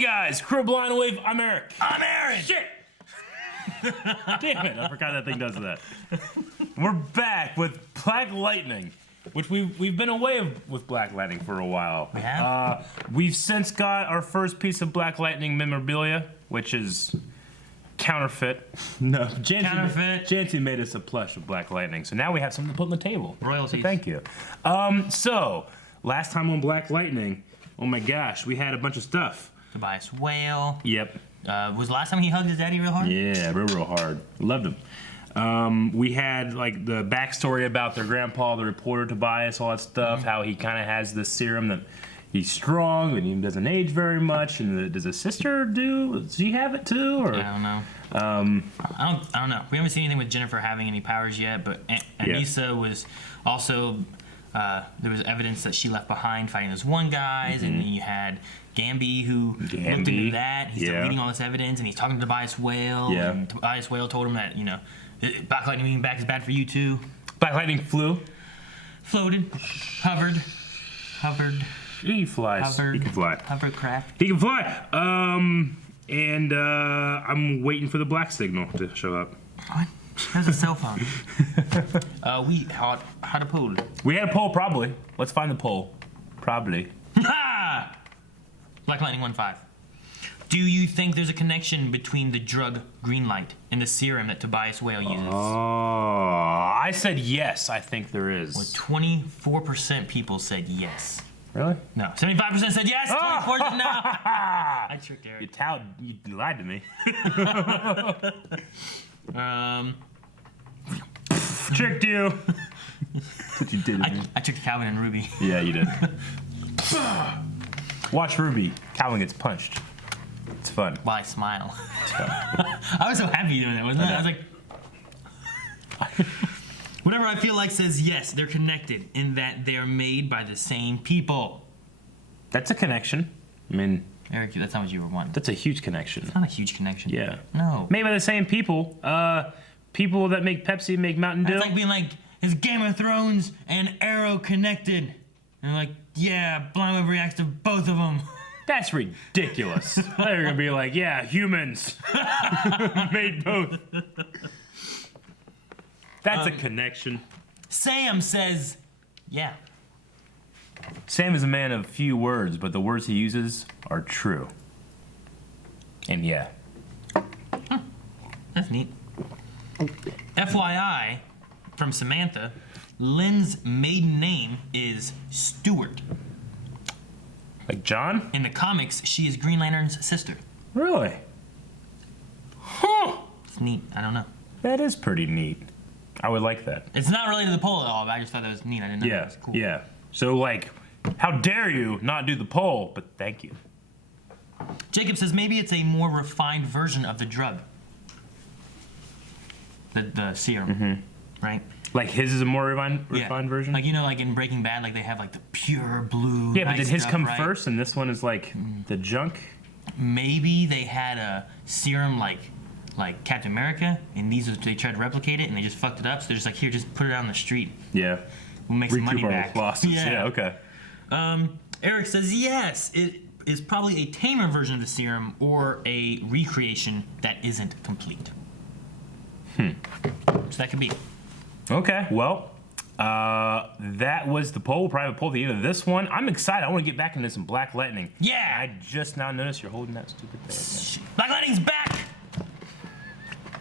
Hey guys, Crew Blind Wave, I'm Eric. I'm Aaron! Shit! Damn it, I forgot that thing does that. We're back with Black Lightning, which we've been away with Black Lightning for a while. We have? We've since got our first piece of Black Lightning memorabilia, which is counterfeit. No, Jancy made us a plush of Black Lightning, so now we have something to put on the table. Royalties. So thank you. So, last time on Black Lightning, oh my gosh, we had a bunch of stuff. Tobias Whale. Yep. Was the last time he hugged his daddy real hard? Yeah, real hard. Loved him. We had like the backstory about their grandpa, the reporter Tobias, all that stuff. How he kind of has this serum that he's strong, but he doesn't age very much. And does his sister do? Does she have it too? Or I don't know. I don't know. We haven't seen anything with Jennifer having any powers yet, but Anissa was also. There was evidence that she left behind fighting those one guys, and then you had Gambi who looked into that. He's deleting all this evidence, and he's talking to Tobias Whale. Yeah. And Tobias Whale told him that, you know, Black Lightning being back is bad for you too. Black Lightning floated, hovered. He flies. Hovered. He can fly. Hovercraft. He can fly. And I'm waiting for the black signal to show up. What? There's a cell phone. We had a poll. We had a poll, probably. Let's find the poll. Probably. Ha! Black Lightning 1-5. Do you think there's a connection between the drug Greenlight and the serum that Tobias Whale uses? Oh, I said yes. I think there is. Well, 24% people said yes. Really? No. 75% said yes. 24% said no. I tricked Eric. You lied to me. Tricked you. That's what you did. I tricked Calvin and Ruby. Yeah, you did. Watch Ruby. Calvin gets punched. It's fun. While I smile. I was so happy doing that, wasn't I? I was like, whatever I feel like says yes, they're connected in that they're made by the same people. That's a connection. I mean, Eric, that's not what you were wanting. that's a huge connection. It's not a huge connection. Yeah. No. Made by the same people. People that make Pepsi make Mountain Dew. It's like being like, is Game of Thrones and Arrow connected? And they're like, yeah, Blind Wave reacts to both of them. That's ridiculous. They're gonna be like, yeah, humans made both. That's a connection. Sam says, yeah. Sam is a man of few words, but the words he uses are true. And yeah. That's neat. FYI, from Samantha, Lynn's maiden name is Stewart. Like John? In the comics, she is Green Lantern's sister. Really? Huh. It's neat. I don't know. That is pretty neat. I would like that. It's not related to the poll at all, but I just thought that was neat. I didn't know that was cool. Yeah. So, like, how dare you not do the poll, but thank you. Jacob says maybe it's a more refined version of the drug. The serum, right? Like his is a more refined version? Like, you know, like in Breaking Bad, like they have like the pure blue. Yeah, but did his stuff, come right? first and this one is like the junk? Maybe they had a serum like Captain America, and they tried to replicate it and they just fucked it up. So they're just like, here, just put it out on the street. Yeah. We'll make some money back. Losses. Yeah, okay. Eric says yes, it is probably a tamer version of the serum or a recreation that isn't complete. So that could be. Okay, well, that was the poll. We'll probably have a poll at the end of this one. I'm excited. I want to get back into some Black Lightning. Yeah! I just now noticed you're holding that stupid thing. Black Lightning's back!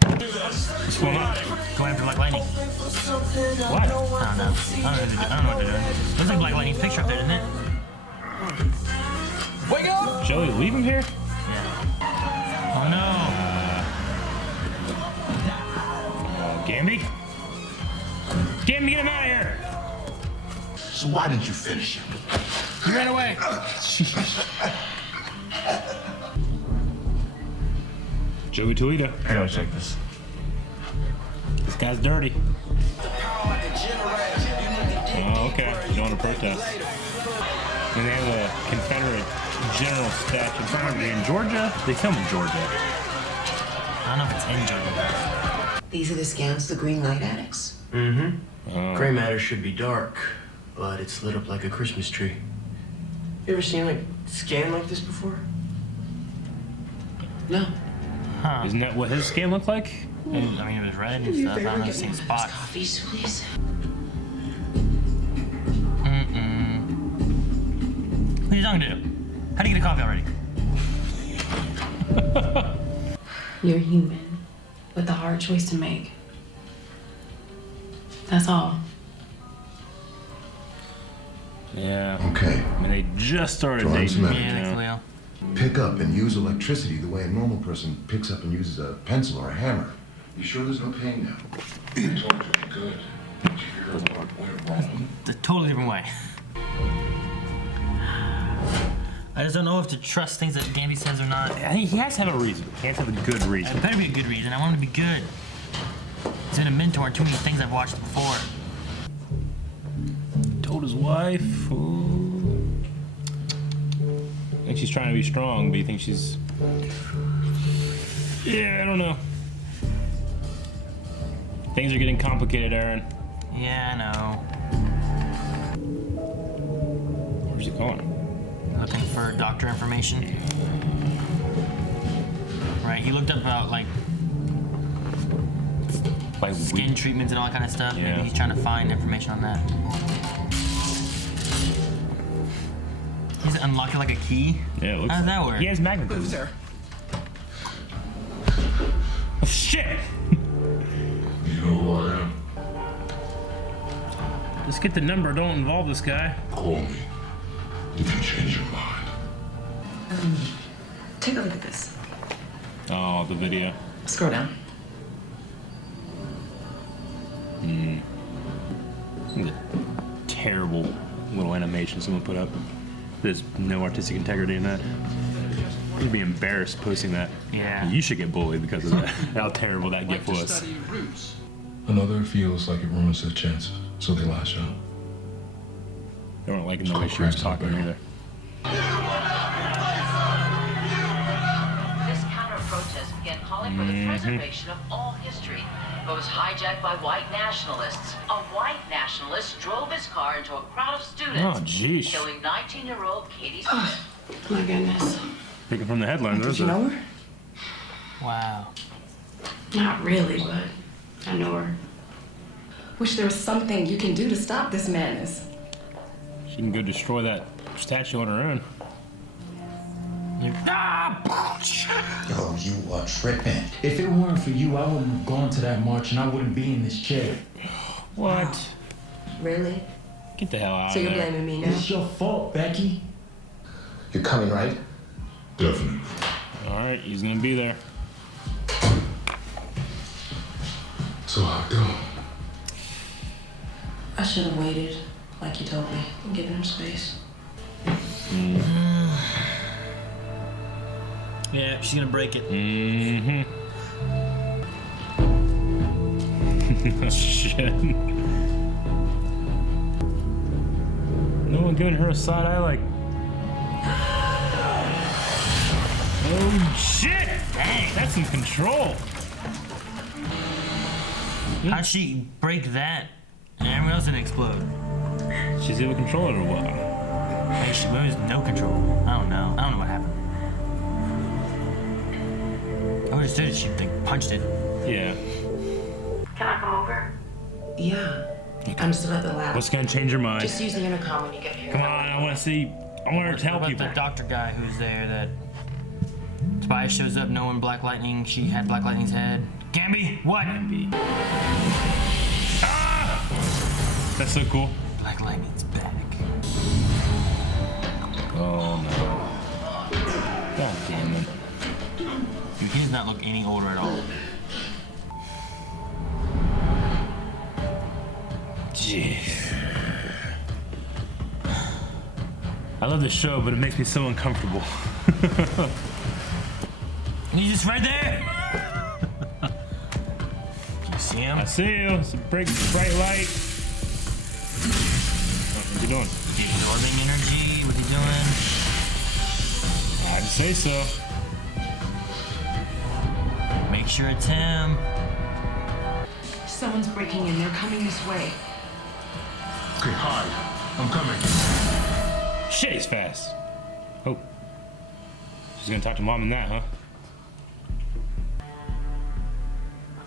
What's going on? Going after Black Lightning. What? I don't know. I don't know what they're doing. Looks like Black Lightning's picture up there, doesn't it? Wake up! Joey, leave him here? Yeah. Oh no. Gambi? Gambi, get him out of here! So why didn't you finish him? He ran away. Joey Toledo. I gotta check this. This guy's dirty. Oh, okay. You don't want to protest. And they have a Confederate general statue in Georgia. They come from Georgia. I don't know if it's in Georgia. These are the scans the Greenlight addicts. Gray matter should be dark, but it's lit up like a Christmas tree. You ever seen a scan like this before? No. Huh. Isn't that what his skin looked like? I mean, it was red and stuff. I don't know the same spot. Coffees, please. What are you talking to? How do you get a coffee already? You're human with a hard choice to make. That's all. Yeah. Okay. I mean, they just started Drawing dating. some you energy. Yeah, know? Khalil. Pick up and use electricity the way a normal person picks up and uses a pencil or a hammer. You sure there's no pain now? I told you you could. But you figured out what went wrong. It's a totally different way. I just don't know if to trust things that Gambi says or not. I think he has to have a reason. He has to have a good reason. It better be a good reason. I want him to be good. He's been a mentor in too many things I've watched before. Told his wife. Ooh. I think she's trying to be strong, but you think she's... Yeah, I don't know. Things are getting complicated, Aaron. Yeah, I know. Where's he going? Looking for doctor information. Right, he looked up about like Like skin treatments and all that kind of stuff. Yeah. Maybe he's trying to find information on that. He's unlocked it like a key. Yeah, it looks How does that work? He has magnetism. Sir. Oh, shit! You know who I am? Let's get the number. Don't involve this guy. Call me if you change your mind. Take a look at this. Oh, the video. Scroll down. Terrible little animation someone put up. There's no artistic integrity in that. You'd be embarrassed posting that. Yeah. You should get bullied because of that. How terrible that Like gift to was. study roots. Another feels like it ruins their chances, so they lash out. They weren't liking the way she was talking either. This counter-protest began calling for the preservation of all history, but was hijacked by white nationalists. A white nationalist drove his car into a crowd of students, Oh, jeez. killing 19-year-old Katie Smith. My goodness. Taken from the headline. Did There's you a know her? Wow. Not really, but I know her. Wish there was something you can do to stop this madness. She can go destroy that statue on her own. Yo, you are tripping. If it weren't for you, I wouldn't have gone to that march and I wouldn't be in this chair. What? Really? Get the hell out So of you're there. blaming me now? It's your fault, Becky. You're coming, right? Definitely. Alright, he's gonna be there. So how'd it go? I should have waited, like you told me, and given him space. Yeah, she's gonna break it. Shit. No one giving her a side eye like. Oh shit! Dang, that's some control. How'd she break that and everyone else didn't explode? She's able to control it or what? Hey, she was no control. I don't know. I don't know what happened. I understood she like punched it. Yeah. Can I come over? Yeah. I'm still at the lab. What's gonna change your mind? Just use the intercom when you get here. Come on, I want to see. I want her to tell What about people. the doctor guy who's there that Tobias shows up knowing Black Lightning, she had Black Lightning's head. Gambi, what? Ah! That's so cool. Black Lightning's back. Oh no. God damn it. He does not look any older at all. Jeez. I love this show, but it makes me so uncomfortable. He's just right there. Can you see him? I see you. It's a bright light. What's he doing? He's absorbing energy. What's he doing? I'd say so. Make sure it's him. Someone's breaking in. They're coming this way. Okay, hide. I'm coming. Shit, he's fast. Oh. She's gonna talk to mom and that, huh?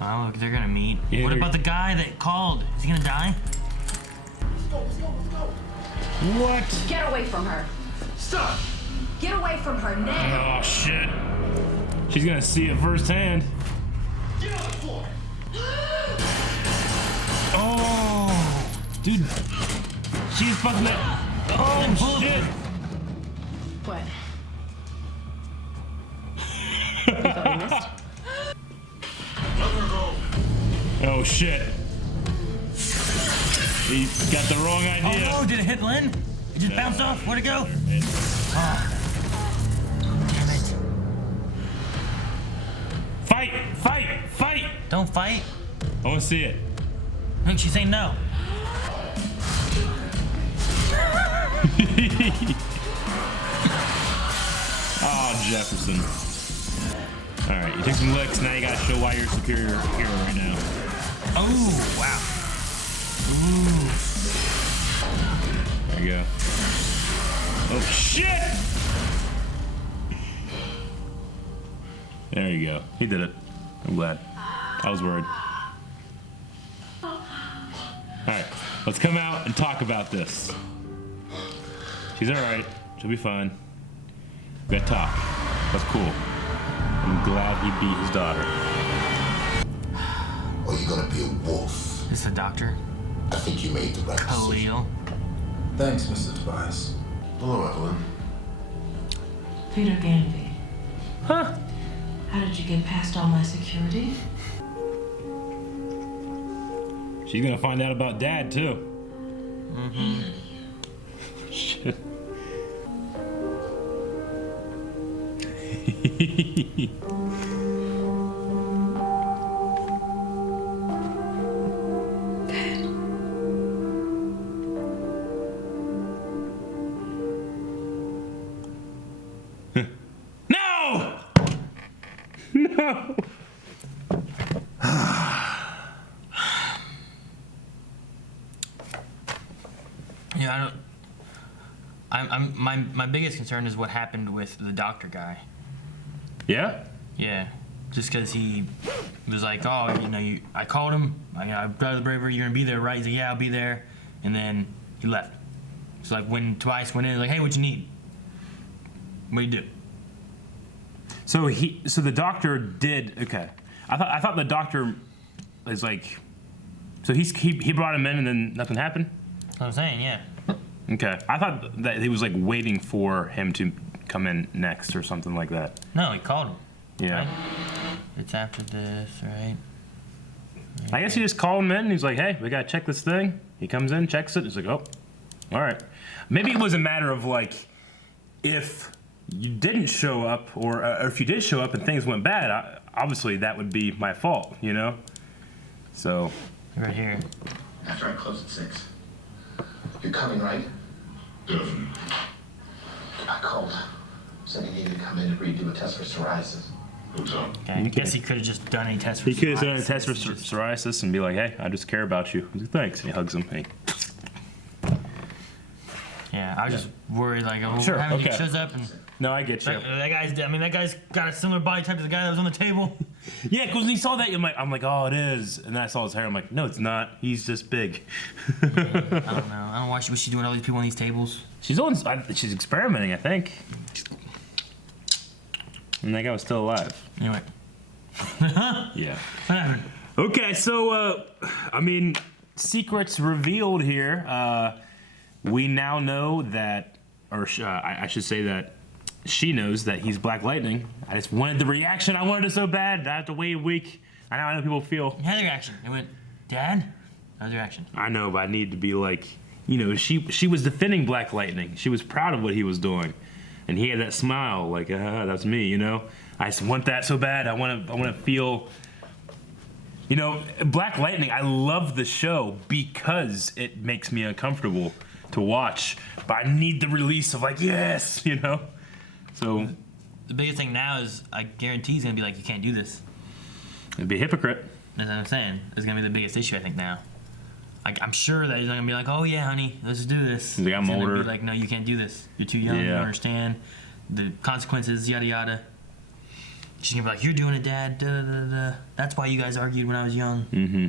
Oh, look, they're gonna meet. Yeah, What about the guy that called? Is he gonna die? What? Get away from her. Stop! Get away from her now. Oh shit. She's gonna see it firsthand. Get on the floor! Oh, dude. She's fucking that. Oh shit. What? You thought we missed? Let her go! Oh shit. He got the wrong idea. Oh no, did it hit Lynn? It just bounced off? Where'd it go? Oh. Damn it. Fight! Fight! Fight! Don't fight. I want to see it. I think she's saying no. Oh, Jefferson. Alright, you took some licks, now you gotta show why you're a superior hero right now. Oh, wow. Ooh. There you go. Oh, shit! There you go. He did it. I'm glad. I was worried. Alright, let's come out and talk about this. She's alright. She'll be fine. We gotta talk. That's cool. I'm glad he beat his daughter. Or you gonna be a wolf? This is the doctor? I think you made the right decision. Khalil. Thanks, Mr. Tobias. Hello, Evelyn. Peter Gambi, Huh? how did you get past all my security? She's gonna find out about Dad, too. Mm-hmm. Shit. No! No! Yeah, I don't. My biggest concern is what happened with the doctor guy. Yeah? Yeah, just because he was like, oh, I called him. I brought the bravery. You're gonna be there, right? He's like, yeah, I'll be there. And then he left. So like when Tobias went in, like, hey, what you need? What do you do? So the doctor did, okay. I thought the doctor is like, so he brought him in and then nothing happened? That's what I'm saying, yeah. Okay. I thought that he was like waiting for him to come in next or something like that. No, he called him. Yeah. Right? It's after this, right? I guess he just called him in and he's like, hey, we gotta check this thing. He comes in, checks it, he's like, oh, all right. Maybe it was a matter of like, if you didn't show up or if you did show up and things went bad, obviously that would be my fault, you know? So. Right here. After I close at 6. You're coming, right? Definitely. I called. Said he needed to come in and redo a test for psoriasis. What's up? Okay. I guess he could have just done a test for He could have done a psoriasis. test for psoriasis and be like, hey, I just care about you. He's like, thanks. And he hugs him. Hey. Yeah, I was just worried, like, oh, Sure, what happens if okay. he shows up and No, I get you. that guy's got a similar body type to the guy that was on the table. Yeah, because when he saw that, I'm like, oh, it is. And then I saw his hair. I'm like, no, it's not. He's just big. I don't know. I don't know why was she doing all these people on these tables. She's she's experimenting, I think. And that guy was still alive. Anyway. Yeah. What happened? Okay, so secrets revealed here. We now know that, or I should say that she knows that he's Black Lightning. I just wanted the reaction. I wanted it so bad. I have to wait a week. I know people feel. You had the reaction. It went, Dad? That was the reaction. I know, but I need to be like, she was defending Black Lightning. She was proud of what he was doing, and he had that smile, like, that's me, you know. I just want that so bad. I want to feel. Black Lightning. I love the show because it makes me uncomfortable to watch, but I need the release of like, yes, So The biggest thing now is I guarantee he's gonna be like, you can't do this. it'd be a hypocrite. That's what I'm saying. It's gonna be the biggest issue I think now. Like I'm sure that he's not gonna be like, oh yeah, honey, let's do this. He's like, I'm He's gonna older. be like, no, you can't do this. You're too young. You Yeah. don't understand the consequences. Yada yada. she's gonna be like, "You're doing it, Dad. Da, da, da, da. That's why you guys argued when I was young." Mm-hmm.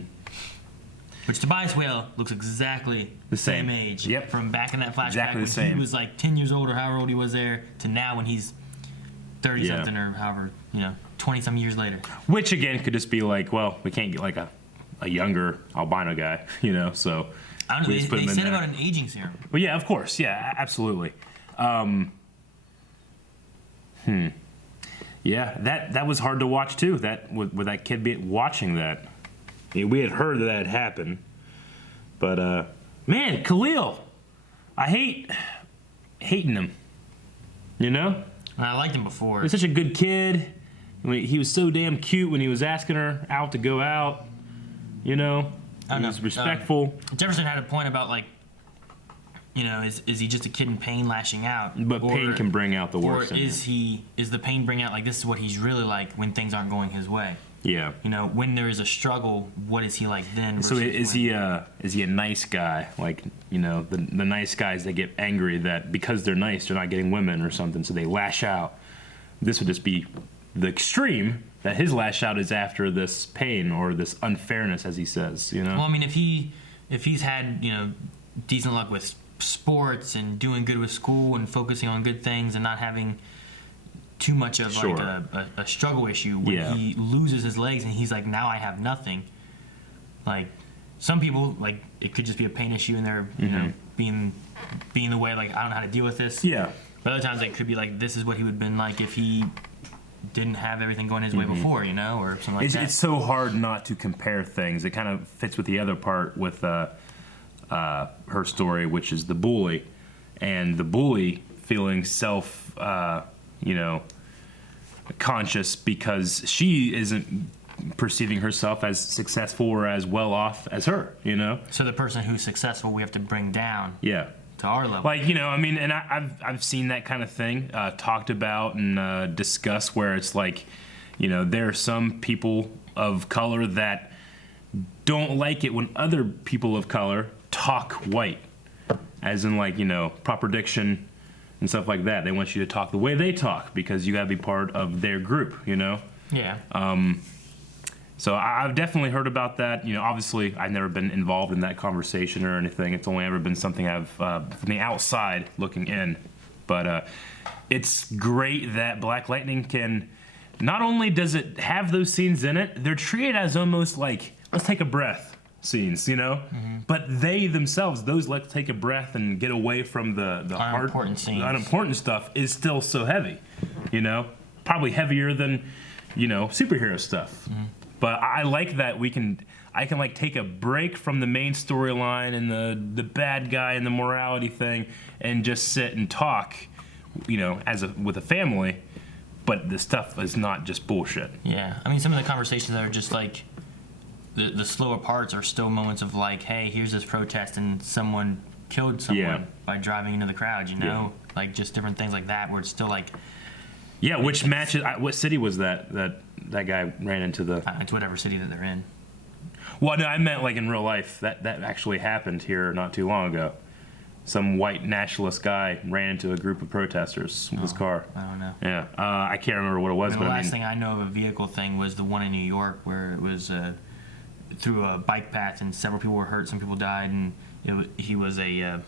Which Tobias Whale looks exactly The same. age. Yep. From back in that flashback Exactly when the same. he was like 10 years old or however old he was there to now when he's 30 something or however, 20 some years later. Which again could just be like, well, we can't get like a younger albino guy, so I don't know. we just put They him in said there. about an aging serum. Well, yeah, of course, yeah, absolutely. Yeah, that was hard to watch too. That with that kid watching that. I mean, we had heard that had happened, but man, Khalil, I hating him. I liked him before. He was such a good kid. I mean, he was so damn cute when he was asking her out to go out. He was respectful. Jefferson had a point about like, is he just a kid in pain lashing out? But pain can bring out the worst Or in is the pain bringing out like this is what he's really like when things aren't going his way? Yeah. When there is a struggle, what is he like then? So versus is he a nice guy? Like, the nice guys that get angry that because they're nice, they're not getting women or something, so they lash out. This would just be the extreme that his lash out is after this pain or this unfairness, as he says, Well, I mean, if he's had, decent luck with sports and doing good with school and focusing on good things and not having too much of Sure. like a struggle issue when he loses his legs and he's like, now I have nothing. Like some people, like it could just be a pain issue and they're being the way like I don't know how to deal with this. Yeah. But other times it could be like this is what he would have been like if he didn't have everything going his way before, or something like that. It's so hard not to compare things. It kind of fits with the other part with her story, which is the bully, and the bully feeling self, conscious because she isn't perceiving herself as successful or as well off as her, So the person who's successful we have to bring down. Yeah. To our level. Like, and I've seen that kind of thing talked about and discussed where it's like, there are some people of color that don't like it when other people of color talk white, as in like, proper diction and stuff like that. They want you to talk the way they talk because you got to be part of their group, Yeah. So I've definitely heard about that. Obviously, I've never been involved in that conversation or anything. It's only ever been something I've from the outside looking in. But it's great that Black Lightning can. Not only does it have those scenes in it, they're treated as almost like let's take a breath scenes, But they themselves, those let's take a breath and get away from the hard, scenes. the unimportant stuff is still so heavy. Probably heavier than superhero stuff. But I like that I can like take a break from the main storyline and the bad guy and the morality thing and just sit and talk, with a family. But the stuff is not just bullshit. Yeah, I mean, some of the conversations that are just like the slower parts are still moments of like, hey, here's this protest and someone killed someone by driving into the crowd. Like just different things like that where it's still like. Yeah, which matches? What city was that guy ran into the? It's whatever city that they're in. Well, no, I meant like in real life. That actually happened here not too long ago. Some white nationalist guy ran into a group of protesters with his car. I don't know. Yeah, I can't remember what it was. The last thing I know of a vehicle thing was the one in New York where it was through a bike path and several people were hurt, some people died, and he was I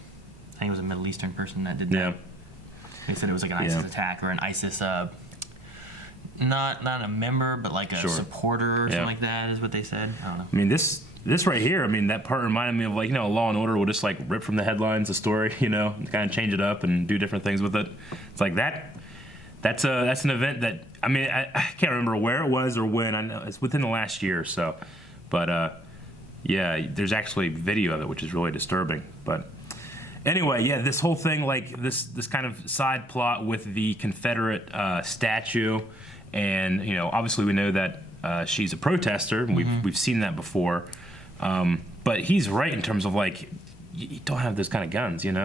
think it was a Middle Eastern person that did that. Yeah. They said it was like an ISIS attack or an ISIS, not a member, but like a supporter or something like that is what they said. I don't know. I mean, this right here, that part reminded me of like, Law and Order will just like rip from the headlines the story, kind of change it up and do different things with it. It's like that's an event that, I can't remember where it was or when. I know it's within the last year or so. But, there's actually video of it, which is really disturbing. But anyway, this whole thing, like this kind of side plot with the Confederate statue, and obviously we know that she's a protester. And we've seen that before, but he's right in terms of like you don't have those kind of guns. There's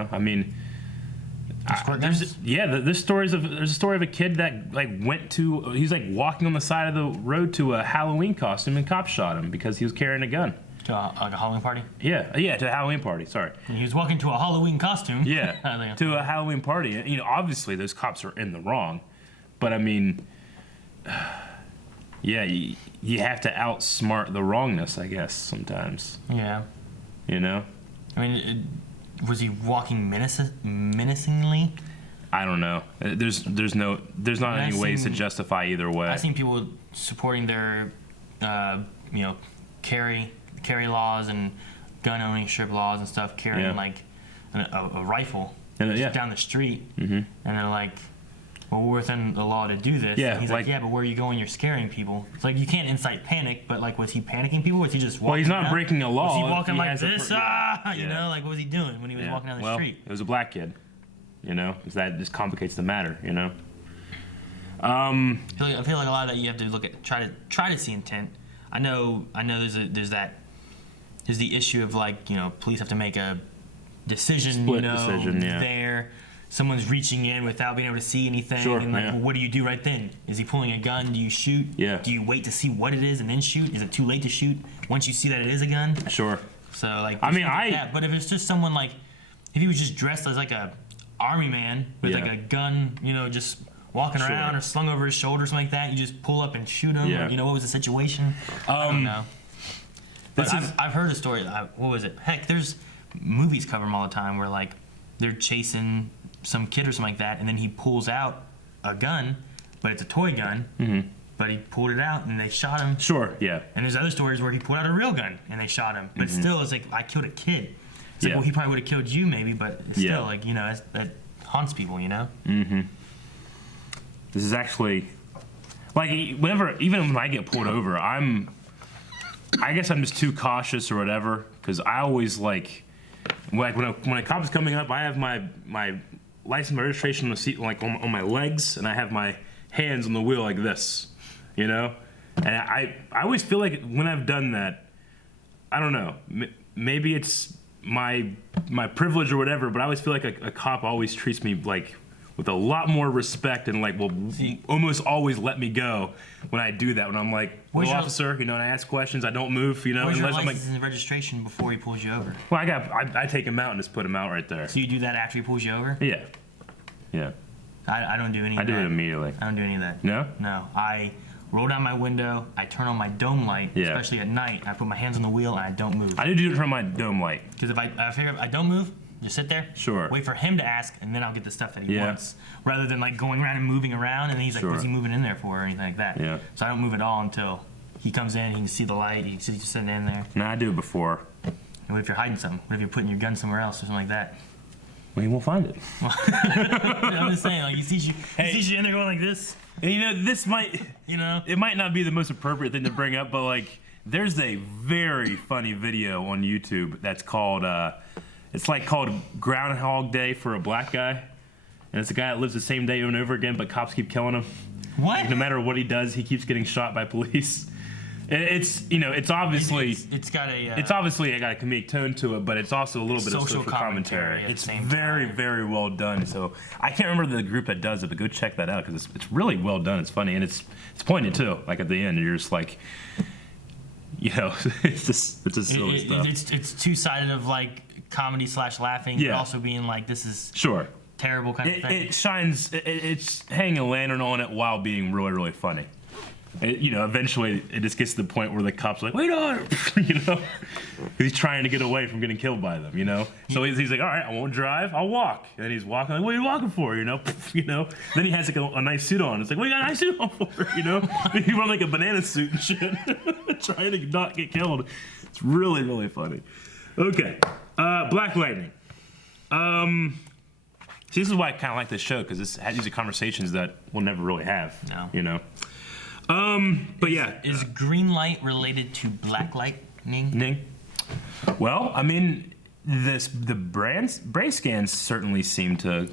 a story of a kid that like he's like walking on the side of the road to a Halloween costume and cops shot him because he was carrying a gun. To a Halloween party? Yeah, to a Halloween party, sorry. And he was walking to a Halloween costume. Yeah, to a Halloween party. Obviously those cops are in the wrong, but yeah, you have to outsmart the wrongness, I guess, sometimes. Yeah. You know? I mean, was he walking menacingly? I don't know. There's not any ways to justify either way. I've seen people supporting their, carry laws and gun ownership laws and stuff, carrying like a rifle down the street, and they're like, well, we're within the law to do this. Yeah, and he's like, yeah, but where are you going? You're scaring people. It's like, you can't incite panic, but like, was he panicking people? Was he just walking Well, he's not down? breaking a law. Was he walking like has a this? You know, like, what was he doing when he was walking down the street? It was a black kid. You know, that just complicates the matter. You know. I feel like a lot of that you have to look at, try to see intent. I know. There's the issue of like, police have to make a decision. Split decision. Yeah. There, someone's reaching in without being able to see anything. Sure. And like, well, what do you do right then? Is he pulling a gun? Do you shoot? Yeah. Do you wait to see what it is and then shoot? Is it too late to shoot once you see that it is a gun? Sure. So like, but if it's just someone like, if he was just dressed as like a army man with like a gun, just walking around or slung over his shoulder or something like that, you just pull up and shoot him. Yeah. Or, what was the situation? I don't know. But I've heard a story. What was it? Heck, there's movies cover them all the time where like they're chasing some kid or something like that, and then he pulls out a gun, but it's a toy gun. But he pulled it out and they shot him. Sure. Yeah. And there's other stories where he pulled out a real gun and they shot him. But still, it's like, I killed a kid. It's like, well, he probably would have killed you maybe, but still, like, that haunts people, This is actually, like, even when I get pulled over, I guess I'm just too cautious or whatever, because I always, like when a cop's coming up, I have my license, my registration on the seat, like, on my legs, and I have my hands on the wheel like this, And I always feel like when I've done that, I don't know, maybe it's my privilege or whatever, but I always feel like a cop always treats me like with a lot more respect and like will almost always let me go when I do that. When I'm like, well, officer, and I ask questions, I don't move, Where's your unless license and registration before he pulls you over? Well, I take him out and just put him out right there. So you do that after he pulls you over? Yeah. I don't do any of that. I do it immediately. I don't do any of that. No? No. I roll down my window, I turn on my dome light, especially at night, I put my hands on the wheel and I don't move. I do turn on my dome light. Because if I figure I don't move, just sit there, wait for him to ask, and then I'll get the stuff that he wants. Rather than like going around and moving around, and then he's like, what's he moving in there for, or anything like that. Yeah. So I don't move at all until he comes in, he can see the light, he's sitting in there. No, I do it before. And what if you're hiding something? What if you're putting your gun somewhere else or something like that? Well, he won't find it. I'm just saying, like, he sees you in there going like this. And this might, it might not be the most appropriate thing to bring up, but like, there's a very funny video on YouTube that's called, it's like called Groundhog Day for a black guy, and it's a guy that lives the same day over and over again, but cops keep killing him. What? Like, no matter what he does, he keeps getting shot by police. It's it's obviously it's got a comedic tone to it, but it's also a little bit of social commentary. It's very well done. So I can't remember the group that does it, but go check that out because it's really well done. It's funny and it's pointed too. Like at the end, you're just like, it's just silly stuff. It's two-sided of like comedy / laughing, but also being like, this is terrible kind of thing. It's hanging a lantern on it while being really funny. Eventually it just gets to the point where the cops are like, wait on, he's trying to get away from getting killed by them, So he's like, all right, I won't drive, I'll walk. And then he's walking, like, what are you walking for, Then he has like a nice suit on. It's like, what you got a nice suit on for, He runs like a banana suit and shit, trying to not get killed. It's really funny. Okay, Black Lightning. See, this is why I kind of like this show because these are conversations that we'll never really have. No. But yeah. Is Greenlight related to Black Lightning? Well, I mean, the brain scans certainly seem to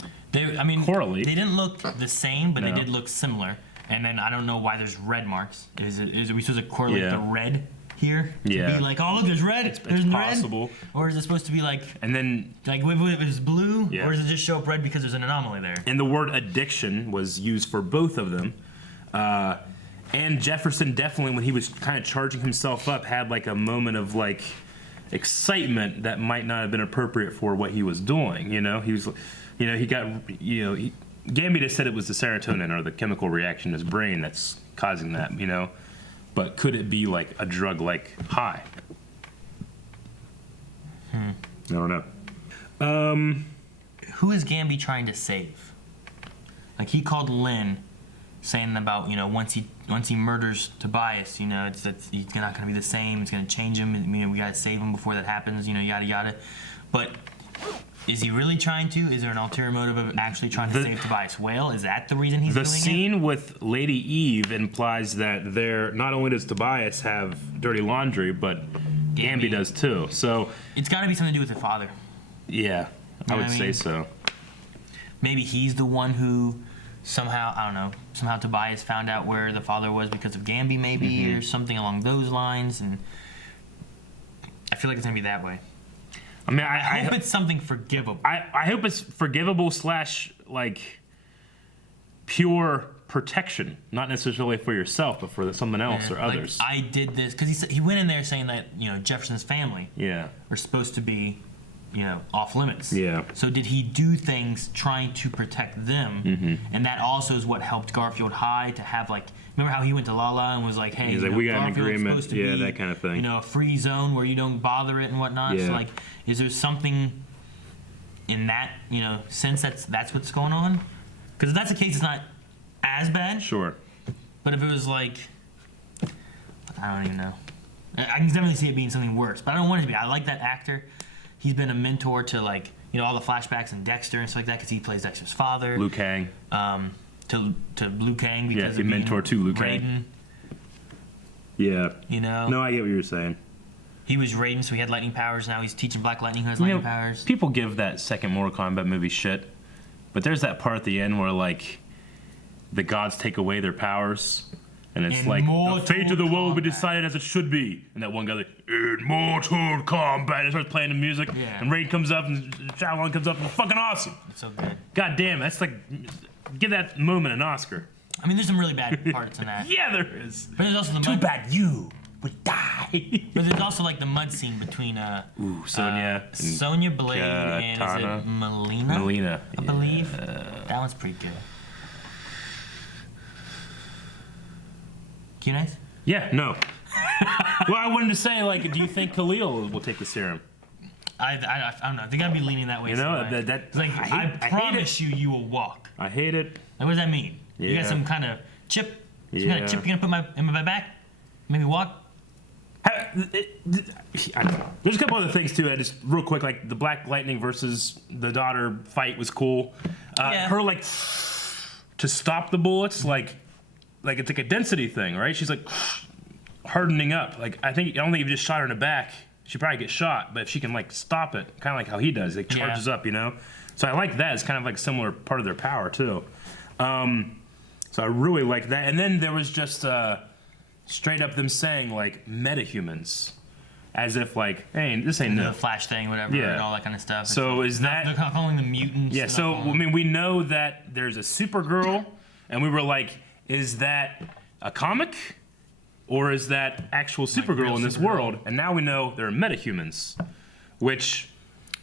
correlate. They didn't look the same, but they did look similar. And then I don't know why there's red marks. Is we supposed to correlate the red here? To be like, oh look, there's red. There's possible. Red? Or is it supposed to be like? And then like if it's blue, or does it just show up red because there's an anomaly there? And the word addiction was used for both of them. And Jefferson definitely, when he was kind of charging himself up, had like a moment of like excitement that might not have been appropriate for what he was doing. He was, he got, Gambi just said it was the serotonin or the chemical reaction in his brain that's causing that. but could it be like a drug like high? I don't know. Who is Gambi trying to save? Like, he called Lynn, saying about, once he murders Tobias, he's not going to be the same. It's going to change him. We got to save him before that happens. Yada yada. But is he really trying to? Is there an ulterior motive of actually trying to save Tobias Whale? Is that the reason he's doing it? The scene with Lady Eve implies that not only does Tobias have dirty laundry, but Gambi does too. So it's got to be something to do with the father. Yeah, I would say so. Maybe he's the one who somehow, I don't know, somehow Tobias found out where the father was because of Gambi, maybe, or something along those lines. And I feel like it's going to be that way. I mean, I hope it's something forgivable. I hope it's forgivable / like pure protection, not necessarily for yourself, but for someone else or others. I did this because he went in there saying that Jefferson's family are supposed to be off limits. Yeah. So did he do things trying to protect them? And that also is what helped Garfield High to have remember how he went to Lala and was like, hey, he's like, we got an agreement, supposed to be, that kind of thing. A free zone where you don't bother it and whatnot. Yeah. So is there something in that sense that's what's going on? Because if that's the case, it's not as bad. Sure. But if it was I don't even know. I can definitely see it being something worse, but I don't want it to be. I like that actor. He's been a mentor to all the flashbacks and Dexter and stuff like that because he plays Dexter's father. Liu Kang. To Liu Kang because he mentor to Liu Raiden. Kang. Yeah. No, I get what you're saying. He was Raiden, so he had lightning powers. Now he's teaching Black Lightning who has lightning powers. People give that second Mortal Kombat movie shit, but there's that part at the end where the gods take away their powers. And it's the fate of the world will be decided as it should be. And that one guy in Mortal Kombat, and starts playing the music. Yeah. And Raiden comes up, and Shaolin comes up, and it's fucking awesome. It's so good. God damn, that's give that moment an Oscar. I mean, there's some really bad parts in that. Yeah, there is. But there's also the Too bad you would die. But there's also the mud scene between Sonya Blade and is it Melina? Melina, I believe. That one's pretty good. Nice? Yeah, no. Well, I wanted to say, do you think Khalil will take the serum? I don't know. They gotta be leaning that way. I promise you will walk. I hate it. What does that mean? Yeah. You got some kind of chip? Some kind of chip you're gonna put in my back? Maybe walk? I don't know. There's a couple other things too. Just real quick, the Black Lightning versus the daughter fight was cool. Her to stop the bullets, it's a density thing, right? She's hardening up. I don't think if you just shot her in the back, she'd probably get shot. But if she can stop it, kind of like how he does, it charges up, So I like that. It's kind of a similar part of their power too. So I really like that. And then there was just straight up them saying metahumans, as if hey, this ain't the Flash thing, whatever, and all that kind of stuff. So is that they're calling the mutants? Yeah. So I mean, we know that there's a Supergirl, and we were like, is that a comic, or is that actual Supergirl in this world? And now we know there are metahumans, which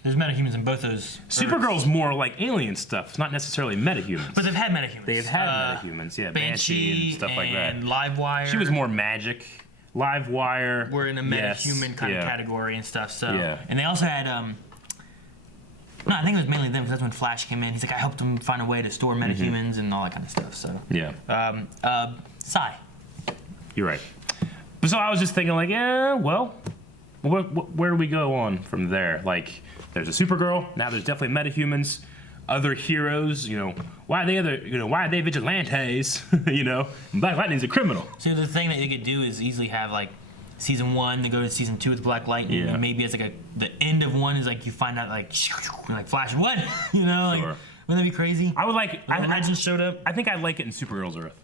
there's metahumans in both those. Supergirl's more alien stuff. It's not necessarily metahumans. But they've had metahumans. They've had metahumans, yeah, Banshee and stuff like that. And Livewire. She was more magic. Livewire. We're in a metahuman kind of category and stuff. So and they also had no, I think it was mainly them because that's when Flash came in. He's like, I helped them find a way to store metahumans and all that kind of stuff. So Psy. You're right. So I was just thinking, well, where do we go on from there? There's a Supergirl. Now there's definitely metahumans. Other heroes, why are they vigilantes? Black Lightning's a criminal. So the thing that you could do is easily have season 1 to go to season 2 with Black Lightning, and maybe it's the end of one is you find out Flash what Sure. wouldn't that be crazy? I would I Legends showed up. I think I'd like it in Supergirl's Earth.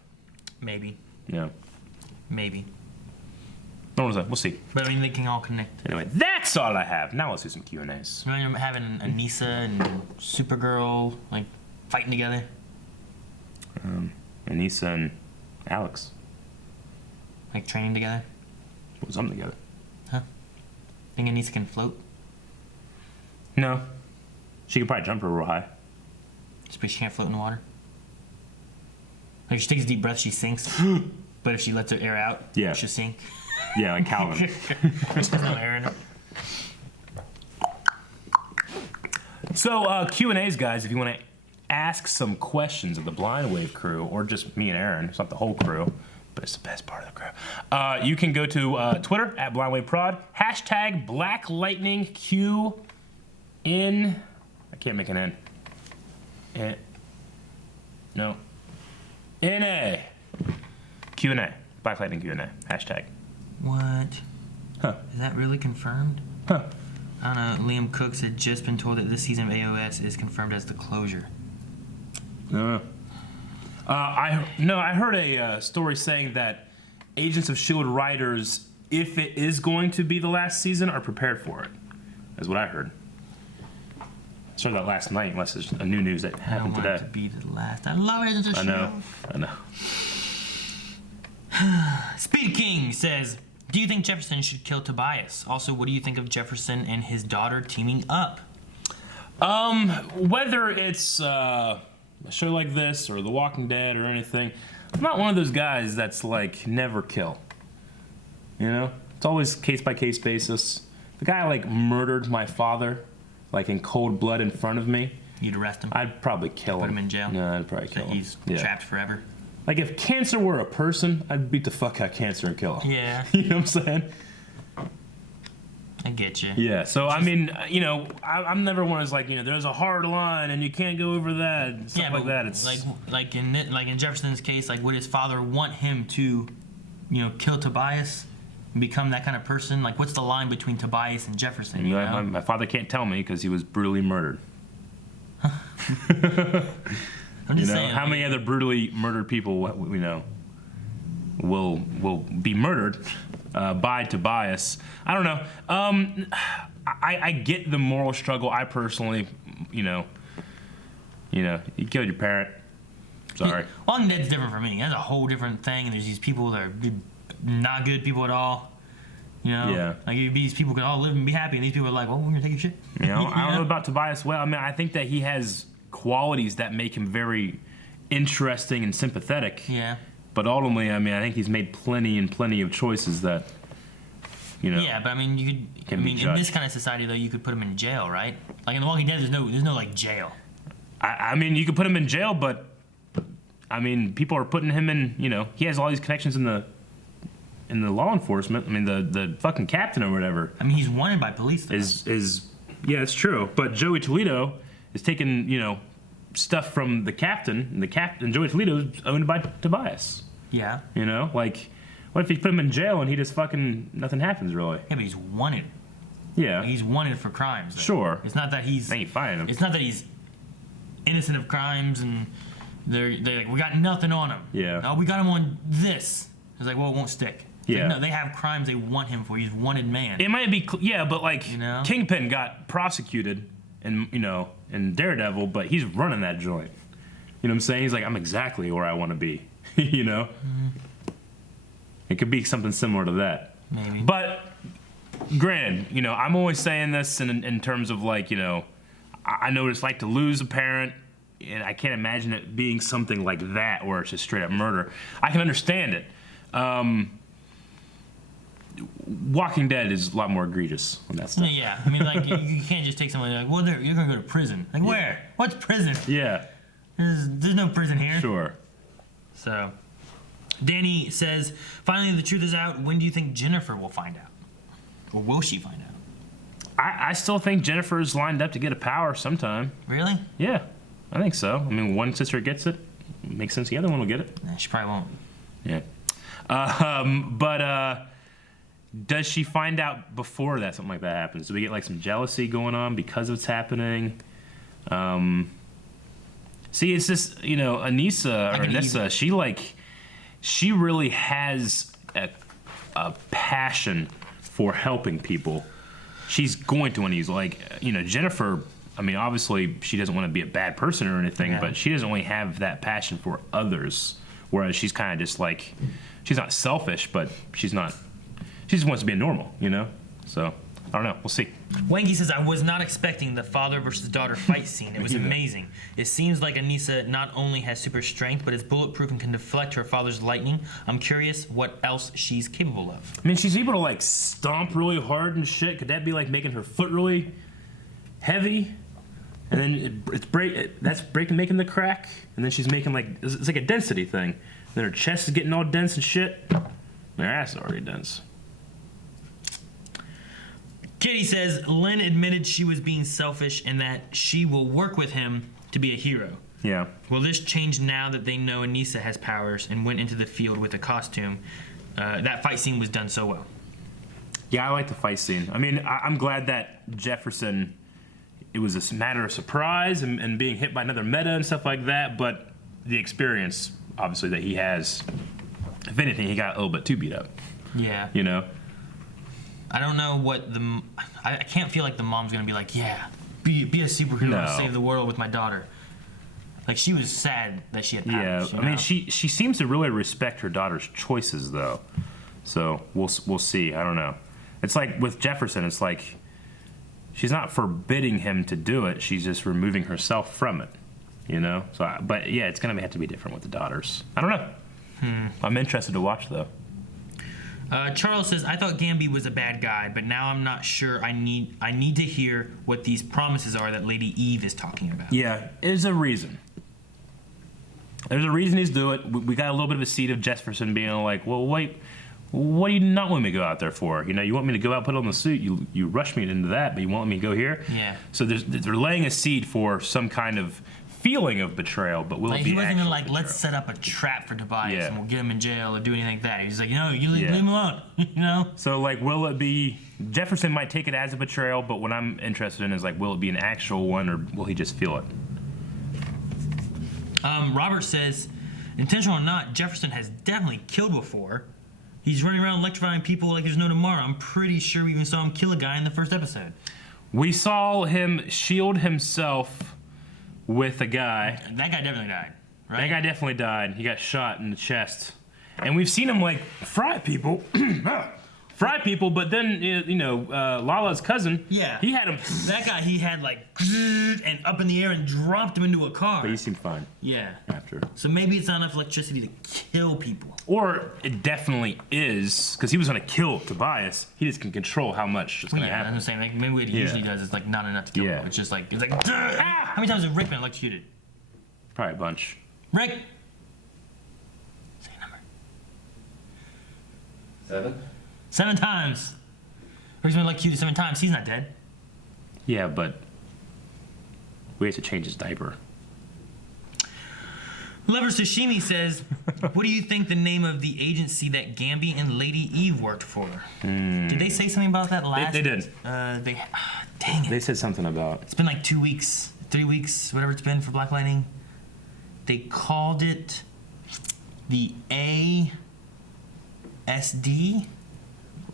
Maybe. Yeah. Maybe. We'll see. But I mean, they can all connect. Anyway, that's all I have. Now let's do some Q&As. Remember having Anissa and Supergirl fighting together? Anissa and Alex. Training together? Put something together. Huh? Think Anissa can float? No. She could probably jump real high. But she can't float in the water? If she takes a deep breath, she sinks? But if she lets it air out, Yeah. she'll sink. Yeah, like Calvin. Just has no air in it. So Q&As, guys, if you want to ask some questions of the Blind Wave crew, or just me and Aaron, it's not the whole crew, but it's the best part of the crew. You can go to Twitter at BlindWaveProd, hashtag Black Lightning Q in. I can't make an N. No. NA. Q&A. Black Lightning Q&A. Hashtag. What? Huh. Is that really confirmed? Huh. I don't know. Liam Cooks had just been told that this season of AOS is confirmed as the closure. I heard a story saying that Agents of S.H.I.E.L.D. writers, if it is going to be the last season, are prepared for it. That's what I heard. I saw that last night, unless it's a new news that happened I want today. it to be the last. I love Agents of S.H.I.E.L.D. I know. Speed King says, do you think Jefferson should kill Tobias? Also, what do you think of Jefferson and his daughter teaming up? Whether it's a show like this or The Walking Dead or anything, I'm not one of those guys that's like never kill. You know, it's always case by case basis. The guy like murdered my father, like in cold blood in front of me. You'd arrest him? I'd probably kill him. Put him in jail? No, I'd probably kill him. He's trapped forever? Like if cancer were a person, I'd beat the fuck out of cancer and kill him. Yeah. You know what I'm saying? I get you. Yeah, so I mean, you know, I'm never one who's like, you know, there's a hard line and you can't go over that. And stuff like that. It's like in Jefferson's case, like would his father want him to, you know, kill Tobias, and become that kind of person? Like, what's the line between Tobias and Jefferson? You know? my father can't tell me because he was brutally murdered. I'm just saying, how many other brutally murdered people we know will be murdered by Tobias? I don't know. I get the moral struggle. I personally, you killed your parent. Sorry. Walking Dead's different for me. That's a whole different thing. And there's these people that are not good people at all. You know, Yeah. like these people can all live and be happy, and these people are like, "Well, we're gonna take your shit." You know, I don't know about Tobias. Well, I mean, I think that he has qualities that make him very interesting and sympathetic. Yeah. But ultimately, I mean, I think he's made plenty of choices that, you know. Yeah, but I mean, you could. I mean, in this kind of society, though, you could put him in jail, right? Like in The Walking Dead, there's no like jail. I mean, you could put him in jail, but I mean, people are putting him in. You know, he has all these connections in the law enforcement. I mean, the fucking captain or whatever. I mean, he's wanted by police. Though. Yeah, it's true. But Joey Toledo is taking, you know, stuff from the captain, and Joey Toledo is owned by Tobias. Yeah. You know, like, what if you put him in jail and he just fucking nothing happens really? Yeah, but he's wanted. Yeah. He's wanted for crimes. Though. Sure. It's not that he's. They ain't finding him. It's not that he's innocent of crimes and they're like, we got nothing on him. Yeah. No, we got him on this. It's like, well, it won't stick. It's Yeah. Like, no, they have crimes they want him for. He's a wanted man. It might be, yeah, but like, You know? Kingpin got prosecuted in Daredevil, but he's running that joint. You know what I'm saying? He's like, I'm exactly where I want to be. You know? It could be something similar to that. Maybe. But, granted, you know, I'm always saying this in terms of like, you know, I know what it's like to lose a parent, and I can't imagine it being something like that where it's just straight up murder. I can understand it. Walking Dead is a lot more egregious on that stuff. Yeah, I mean, like, you can't just take someone like, well, you're going to go to prison. Like, where? What's prison? Yeah. There's no prison here. Sure. So, Danny says, finally the truth is out. When do you think Jennifer will find out? Or will she find out? I still think Jennifer's lined up to get a power sometime. Really? Yeah, I think so. I mean, one sister gets it. Makes sense the other one will get it. Nah, she probably won't. Yeah. But does she find out before that something like that happens? Do we get like some jealousy going on because of what's happening? See, it's just, you know, Anissa, she really has a passion for helping people. She's going to, when he's like, you know, Jennifer, I mean, obviously she doesn't want to be a bad person or anything, but she doesn't really have that passion for others. Whereas she's kind of just like, she's not selfish, but she just wants to be a normal, you know? So I don't know. We'll see. Wangy says, I was not expecting the father versus daughter fight scene. It was amazing. It seems like Anissa not only has super strength, but is bulletproof and can deflect her father's lightning. I'm curious what else she's capable of. I mean, she's able to like stomp really hard and shit. Could that be like making her foot really heavy? And then that's making the crack. And then she's making like, it's like a density thing. And then her chest is getting all dense and shit. Her ass is already dense. Kitty says, Lynn admitted she was being selfish and that she will work with him to be a hero. Yeah. Will this change now that they know Anissa has powers and went into the field with a costume? That fight scene was done so well. Yeah, I like the fight scene. I mean, I'm glad that Jefferson, it was a matter of surprise and being hit by another meta and stuff like that, but the experience, obviously, that he has, if anything, he got a little bit too beat up. Yeah. You know? I don't know what I can't feel like the mom's gonna be like, yeah, be a superhero and save the world with my daughter. Like, she was sad that she had powers. Yeah, I mean, she seems to really respect her daughter's choices, though. So we'll see. I don't know. It's like with Jefferson, it's like she's not forbidding him to do it. She's just removing herself from it. You know? So, but yeah, it's gonna have to be different with the daughters. I don't know. I'm interested to watch though. Charles says, I thought Gambi was a bad guy, but now I'm not sure. I need to hear what these promises are that Lady Eve is talking about. Yeah, there's a reason. There's a reason he's doing it. We got a little bit of a seed of Jefferson being like, well, wait, what do you not want me to go out there for? You know, you want me to go out, put on the suit, you rush me into that, but you want me to go here? Yeah. So they're laying a seed for some kind of feeling of betrayal, but will it be he wasn't actual gonna like, betrayal? let's set up a trap for Tobias Yeah. and we'll get him in jail or do anything like that. He's like, no, you leave him alone. You know? So like, will it be, Jefferson might take it as a betrayal, but what I'm interested in is like, will it be an actual one or will he just feel it? Robert says, intentional or not, Jefferson has definitely killed before. He's running around electrifying people like there's no tomorrow. I'm pretty sure we even saw him kill a guy in the first episode. We saw him shield himself with a guy. That guy definitely died, right? That guy definitely died. He got shot in the chest. And we've seen him like fry people. But then, you know, Lala's cousin, Yeah. he had him. That guy, he had like, and up in the air and dropped him into a car. But he seemed fine Yeah. after. So maybe it's not enough electricity to kill people. Or it definitely is, because he was going to kill Tobias. He just can control how much is going to Yeah, happen. I'm saying, like, maybe what he usually does is like not enough to kill Yeah. people. It's just like, how many times has Rick been electrocuted? Probably a bunch. Rick! Say a number. 7? 7 times. Rick's been electrocuted 7 times. He's not dead. Yeah, but we have to change his diaper. Lover Sashimi says, what do you think the name of the agency that Gambi and Lady Eve worked for? Did they say something about that last? They did. Dang it. They said something about. It's been like 2 weeks, 3 weeks, whatever it's been for Black Lightning. They called it the ASD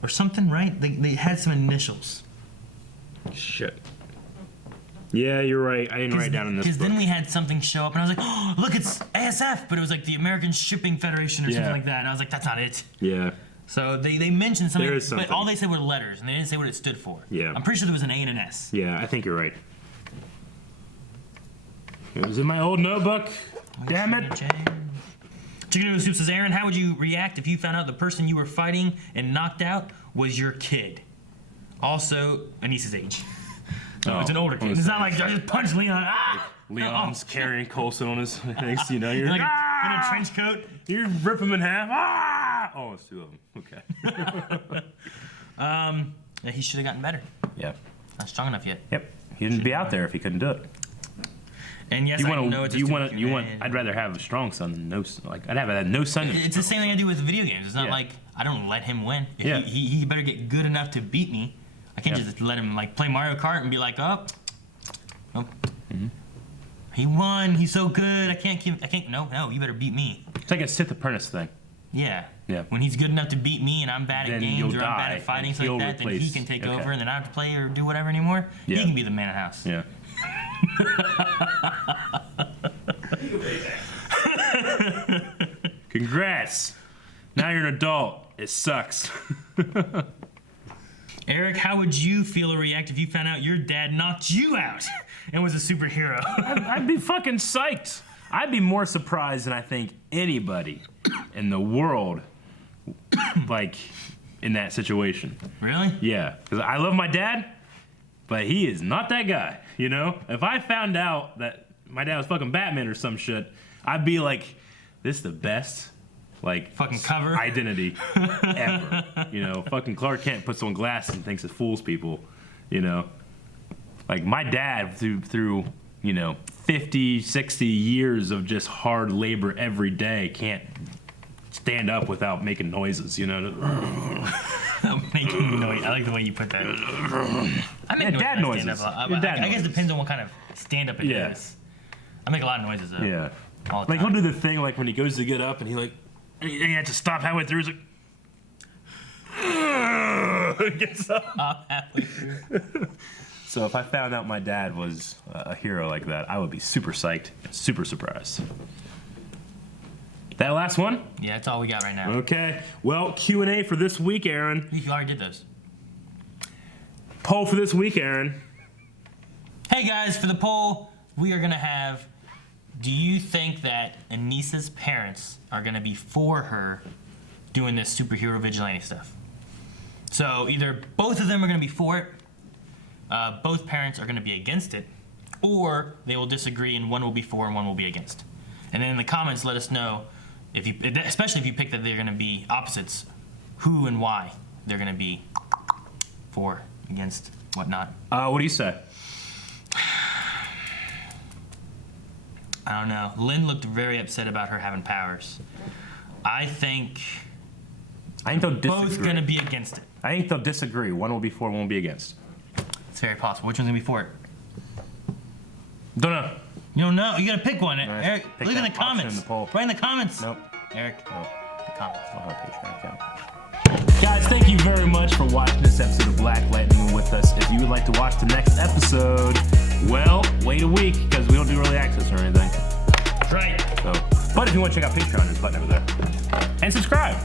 or something, right? They had some initials. Shit. Yeah, you're right. I didn't write down in this Because book. then we had something show up, and I was like, oh, look, it's ASF, but it was like the American Shipping Federation or something like that. And I was like, that's not it. Yeah. So they mentioned something, There is something. but all they said were letters, and they didn't say what it stood for. Yeah. I'm pretty sure there was an A and an S. Yeah, I think you're right. It was in my old notebook. Damn it. Chicken Noodle Soup says, Aaron, how would you react if you found out the person you were fighting and knocked out was your kid? Also, Anissa's age. No, it's an older kid. It's not like I just punched Leon. Ah! Leon's carrying Coulson on his legs, you know. You're like ah! in a trench coat. You rip him in half. Ah! Oh, it's 2 of them. Okay. Yeah, he should have gotten better. Yeah. Not strong enough yet. Yep. He didn't be out there if he couldn't do it. And yes, I know it's I'd rather have a strong son than no son. Like, I'd have no son. It's the same thing I do with video games. It's not like I don't let him win. If he better get good enough to beat me. I can't just let him like play Mario Kart and be like, he won. He's so good. I can't. No. You better beat me. It's like a Sith apprentice thing. Yeah. Yeah. When he's good enough to beat me and I'm bad at Then games you'll or I'm bad die, at fighting and stuff like he'll that, then he replace- can take okay. over and then I don't have to play or do whatever anymore. Yeah. He can be the man of the house. Yeah. Congrats. Now you're an adult. It sucks. Eric, how would you feel or react if you found out your dad knocked you out and was a superhero? I'd be fucking psyched. I'd be more surprised than I think anybody in the world, like, in that situation. Really? Yeah, because I love my dad, but he is not that guy, you know? If I found out that my dad was fucking Batman or some shit, I'd be like, this is the best, like, fucking cover identity ever. You know, fucking Clark Kent puts on glasses and thinks it fools people, you know? Like, my dad, through you know, 50, 60 years of just hard labor every day, can't stand up without making noises, you know? Making noise. I like the way you put that. I make dad noises. I Dad guess noises. it depends on what kind of stand-up it is. I make a lot of noises, though. Yeah. All the Like, time. he'll do the thing, like, when he goes to get up and he has to stop halfway through. He's like, gets up. Halfway through. So if I found out my dad was a hero like that, I would be super psyched, super surprised. That last one? Yeah, that's all we got right now. Okay. Well, Q&A for this week, Aaron. You already did those. Poll for this week, Aaron. Hey guys, for the poll, we are gonna have, do you think that Anissa's parents are gonna be for her doing this superhero vigilante stuff? So either both of them are gonna be for it, both parents are gonna be against it, or they will disagree and one will be for and one will be against. And then in the comments, let us know, especially if you pick that they're gonna be opposites, who and why they're gonna be for, against, whatnot. What do you say? I don't know. Lynn looked very upset about her having powers. I think they'll disagree. both gonna be against it. I think they'll disagree. One will be for, one will be against. It's very possible. Which one's gonna be for it? Don't know. You don't know. You gotta pick one. Right. Eric, Pick leave in the that option comments. in the poll. Write in the comments. Nope. Eric, Nope. the comments. I'll have a Patreon account. Guys, thank you very much for watching this episode of Black Lightning with us. If you would like to watch the next episode, well, wait a week because we don't do early access or anything. Right. So, but if you want to check out Patreon, there's a button over there. And subscribe.